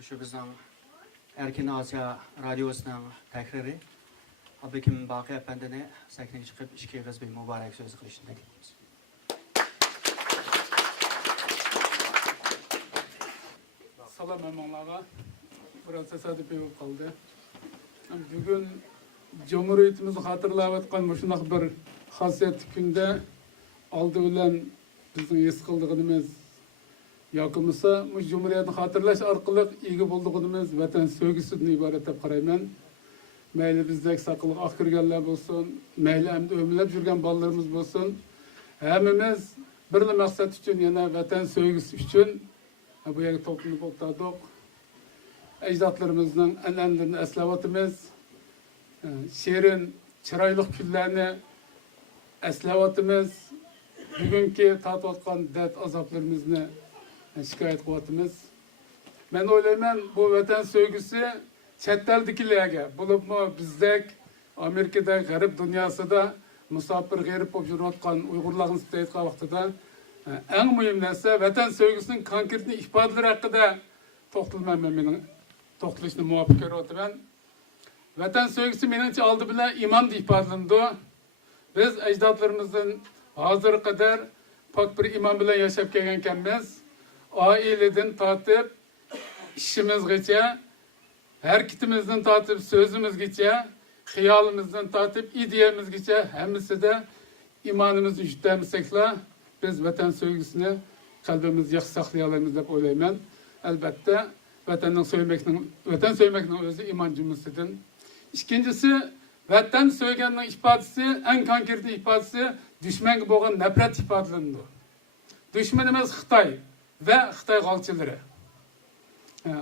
Şu bizden Erkin Asya Radyosu'nun tekrarı. Abikim Baki Efendi'ne sakine çıkıp iki kez bir mübarek söz kılışını bekliyoruz. Salam emanlara. Biraz tesadüfi olup kaldı. Bugün Cumhuriyetimizi hatırlayatkan şunday bir hasiyetli günde aldı bilen bizning es kıldığımız yakımısa bu Cumhuriyetni hatırlaş arkalık iyi bulduğumuz vatan sevgisinden ibaret dep qarayman. Meyli bizdek sakılık akırganlar bolsun, meyli emdi ömürlep жүрген ballarımız bolsun. Hemimiz birli maksat üçün yana vatan sevgisi üçün bu yerge toplanıp otladık. Ecdatlarımızın enlerini eslavatımız, şiirin çıraylık küllerini eslavatımız, bugünkü tatvatkan dert azaplarımızını şikayet kıvatımız. Ben oylayman bu vatan sevgisi chetteldikilerge, bulup mu bizdek Amerika'da, garip dünyasında musafir garip olup yürüyotkan Uygurlarını isteyitken vaxtıda en mühim narsa vatan sevgisinin konkretli ifadeleri hakkında toxtalman ben mening toxtalishni muvaffaq ko'ryapman. Vatan sevgisi menimcha oldi bilan iman deb ifodalanadi. Biz ajdodlarimizdan hozir qadar pok bir iman bilan yashab kelgan ekanmiz. Oiladan tortib ishimizgacha, harakatimizdan tortib so'zimizgacha, xiyolimizdan tortib ideyamizgacha hammasida imonimizni yutamsakla biz vatan sevgisini qalbimizda yaxshi saqlay olamiz deb o'ylayman. Albatta vatan sevmekning o'zi iman cümlesidir. İkincisi, vatan sevganning ifodasi, en konkret ifodasi düşmanga bo'lgan nafrat ifodalanadi. Düşmanimiz Xitoy ve Xitoy g'olchilari.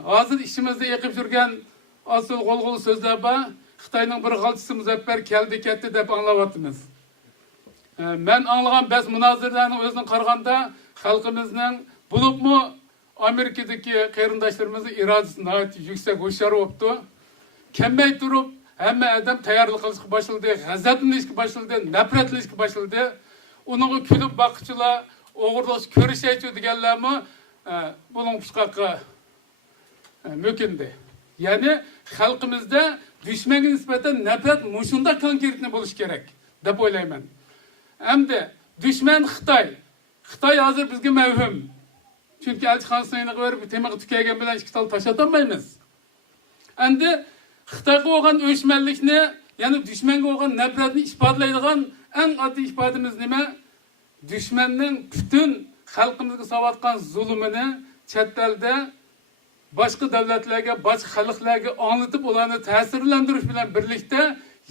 Hozir ishimizda yiqib yurgan asıl g'olg'ul so'zlar bor. Xitoyning bir g'olchisi Muzaffar keldi ketdi deb anglayapmiz. Ben anlagan bas münazirlarning o'zini qaraganda xalqimizning bulupmu Amerika'daki qarindoshlarimizni irodasi nihoyat yuksak hushyor bo'libdi. Kemmay turib, hamma odam tayyorlik qilishga boshladi, g'azablanishga boshladi, nafratlanishga boshladi. Uningga kulib boquvchilar, o'g'irlash ko'rishaychi deganlarmi buning puchqoqqa mümkindi. Ya'ni xalqimizda dushmanga nisbatan nafrat mushunda konkretni bo'lishi kerak deb o'ylayman. Hamda düşman Xitoy. Xitoy hozir bizga mavhum. Çünkü elçixonasini verib temaga tukagan bilan ikki tal tashatolmaymiz. Endi Xitoyga bo'lgan o'chmanlikni, ya'ni dushmanga bo'lgan nafratni ifodalaydigan eng oddiy ifodamiz nima? Dushmanning butun xalqimizga solayotgan zulmini chet elda boshqa davlatlarga, boshqa xalqlarga anlatib ularni ta'sirlantirish bilan birlikda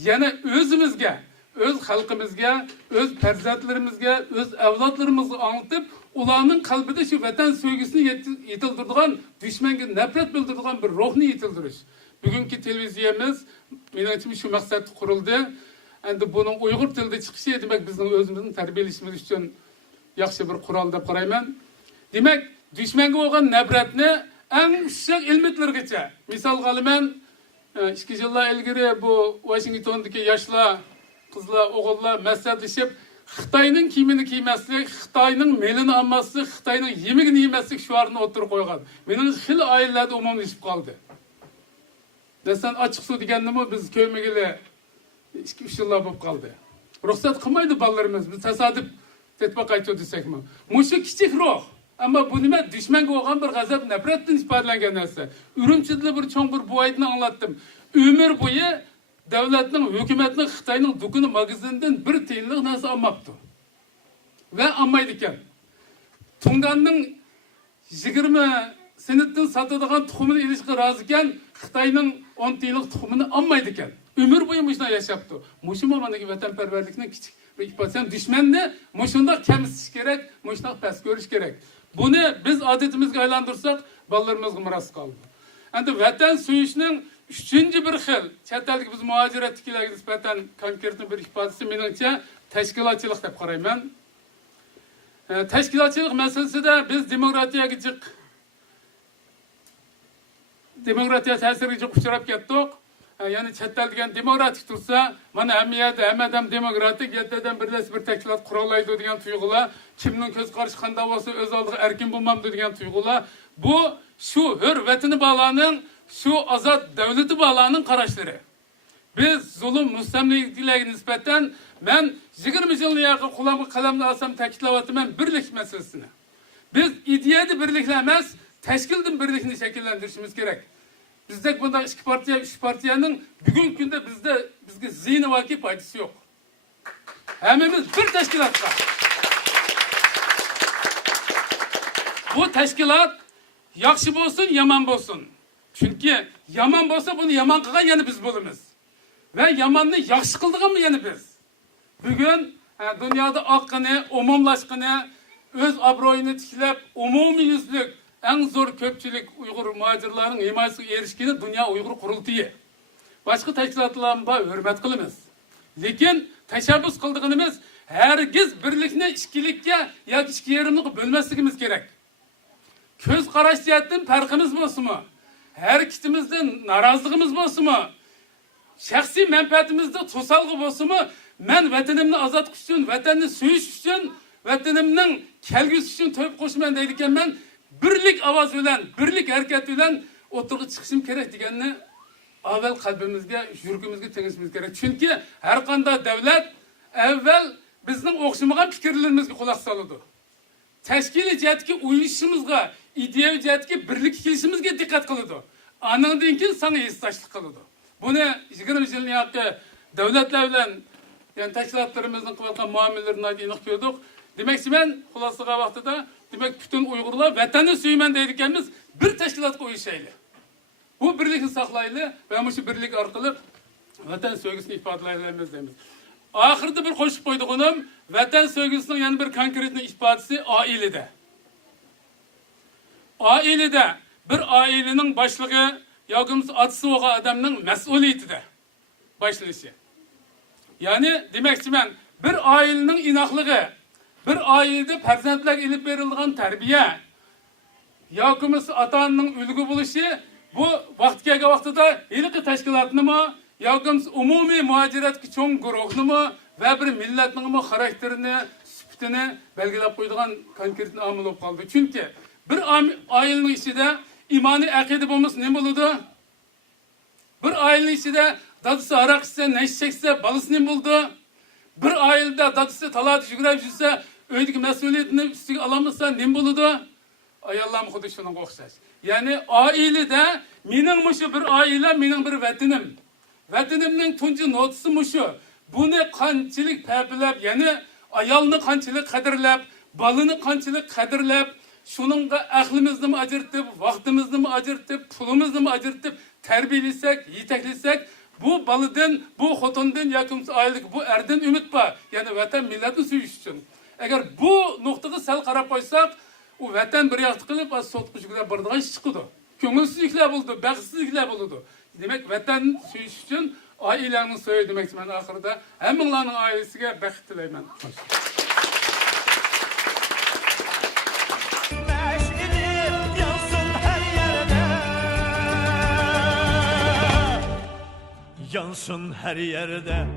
yana o'zimizga, öz xalqimizga, öz farzandlarimizga, öz avlodlarimizga anlatıp, ularning qalbida shu vatan sevgisini yetildiradigan, dushmanga nafrat bildiradigan bir ruhni yetildirish. Bugungi televiziyamiz menimcha shu maqsadda qurildi. Endi buning Uyg'ur tilida chiqishi demak bizning o'zimizning tarbiyalashimiz uchun yaxshi bir qurol deb qarayman. Demak, dushmanga bo'lgan nafratni eng ushoq ilmitlargacha, misol qiliman, 2 yillar ilgari bu Washingtondagi yoshlar kızlar, oğullar mesleşip Xitayning kiyimini giymeslik, Xitayning melini almaslik, Xitayning yemegini yemeslik şuarını oturup koygan. Benim xil ailelerde umumlaşıp kaldı. Desen açık su digenimi biz köymegili 2-3 yıllar bulup kaldı. Ruhsat kılmaydı ballarımız, biz tesadüf tetbak aytıyor desek mi? Muşu küçük ruh. Ama bu nime düşmanga olgan bir gazap nefretten ifadelengen narsa. Ürümçidli bir çoğun bir bu aydını anlattım. Ömür boyu devletinin, hükümetinin Xitayning dükkanı magazinden bir tiyinlik narsa almaptı. Ve almaydiken. Tunganning 20 senettin satadigan tuxumini ilishga razıken Xitayning 10 tiyinlik tuxumini almaydiken. Ömür boyu muşuna yaşaptı. Muşum olmanaki vatanperverlikinin küçük bir ifadesi. Düşmanni muşunda kemisiş gerek, muşuna pes görüş gerek. Bunu biz adetimizge aylandırsak ballarımızga miras kaldı. Yani vatan suyuşunun üçüncü bir xil, chet eldagi biz muajiratdagilarga nisbatan konkretni bir ifodasi menimcha tashkilotchilik deb qarayman. Tashkilotchilik masalasida biz demokratiya ta'siriga uchrab ketdik. Yani chet el degan demokratik tursa, mana hamiyada hammadan demokratik, yettadan birlashib bir tashkilot qura oladi degan tuyg'ular, kimning ko'z qarashi qanday bo'lsa o'z oldiga erkin bo'lmamdi degan tuyg'ular, Bu şu hürmetini bağlanan, şu azat devleti bağlanan karaşları. Biz zulüm müstemlikliğe nispeten ben 20 yılını yakın kulağımı kalemle alsam tekitlavattım ben birlik meselesini. Biz ideyede birliklemez, teşkilden birlikini şekillendirişimiz gerek. Bizde bunda iki partiye, üç partiyenin bugün günde bizde zihni vaki faydası yok. Hemimiz bir teşkilatta. Bu teşkilat yakşı olsun, yaman olsun. Çünkü yaman olsa bunu yaman kılan yani biz bulumuz. Ve yamanını yakşı kıldığın mı yani biz? Bugün dünyada akını, umumlaşkını, öz abroyunu tiklep, umumi yüzlük, en zor köpçülük Uygur muhacirlerin himayesi erişkini Dünya Uygur Kurultayı. Başka teşkilatlarına hürmet kılımız. Lekin teşebbüs kıldığımız hergiz birlikne işkilikke ya işki yerimlik bölmesligimiz gerek. Köz karaş cihetten farkımız bolsun mu? Her ikitimizden narazılığımız bolsun mu? Şahsi menfaatimizde tosalgı bolsun mu? Men vatanimni azat kuşun, vatanni suyuş üçün, vatanimning kelgüsü üçün töp koşman deydiken men birlik avaz bilen, birlik hareket bilen oturgu çıkışım gerek deganni avval kalbimizge, yurgimizge tengishimiz gerek. Çünkü her kanda devlet evvel bizning o'xshamagan fikrlarimizga quloq soladi. Tashkiliy jihatga uyushishimizga, ideyaviy jihatga birlik kelishimizga diqqat qiladi. Andan keyin sana hissashlik qiladi. Buni 20 yilning haqqi davlatlar bilan yani teşkilatlarımızın kıvatkan muamelerini aniq gördük. Demek ki ben xulosaga vaqtida demek bütün Uygurlar vatanı suyman deydiganmiz bir teşkilatga uyushayli. Bu birlikni saqlayli ve şu birlik orqali vatan sevgisini ifodalaymiz deymiz. Ahirda bir qo'shib qo'ydiganim vatan sevgisining yana bir konkretni ifodasi oilada. Oilada bir ailening boshlig'i yoki otasi bo'lgan odamning mas'uliyatida boshlanishi. Yani demekçi ben bir ailenin inaklığı, bir ailede farzandlarga ilip verilgan terbiye, yakımız atanın ülgü buluşu, bu vaktiga vaqtida ilki teşkilatını mı, yakımız umumi muhaciratki çoğun guruhunu mu ve bir milletinin mi karakterini, süptini belgilep koyduğun konkret amil olup kaldı. Çünkü bir ailenin içinde imani akide olması ne buludu? Bir ailenin içinde dadısı arak ise, ne içecekse, balısını buldu. Bir ailede dadısı talat yügrep жүрse, öydeki mesuliyetini üstüge alamazsa ne buludu? Ay Allah'ım kudu şunun koksaş. Yani ailede, minin muşu bir aile, minin bir vatinim. Vatinimnin tuncu notusu muşu. Bunu kançılık pepilep, yani ayalını kançılık kadirlep, balını kançılık kadirlep, şununla aklımızını mı acırtıp, vaktimizni mi acırtıp, pulumuzni mi acırtıp, terbiyeliysek, yetekliysek, bu balıdan, bu xotundan yakımız aylık, bu erden ümit var. Yani vatan milletin suyuş için. Eğer bu noktada sel qarab koysak, o vatan bir yaktı kılıp, az sotkucuklar bardağı iş çıkıdı. Köngülsüzlükler buldu, baksızlıklar buldu. Demek vatan suyuş için ailenin suyu demek ben ahırda heminlarının ailesine bakit dileymen. Yansın her yerde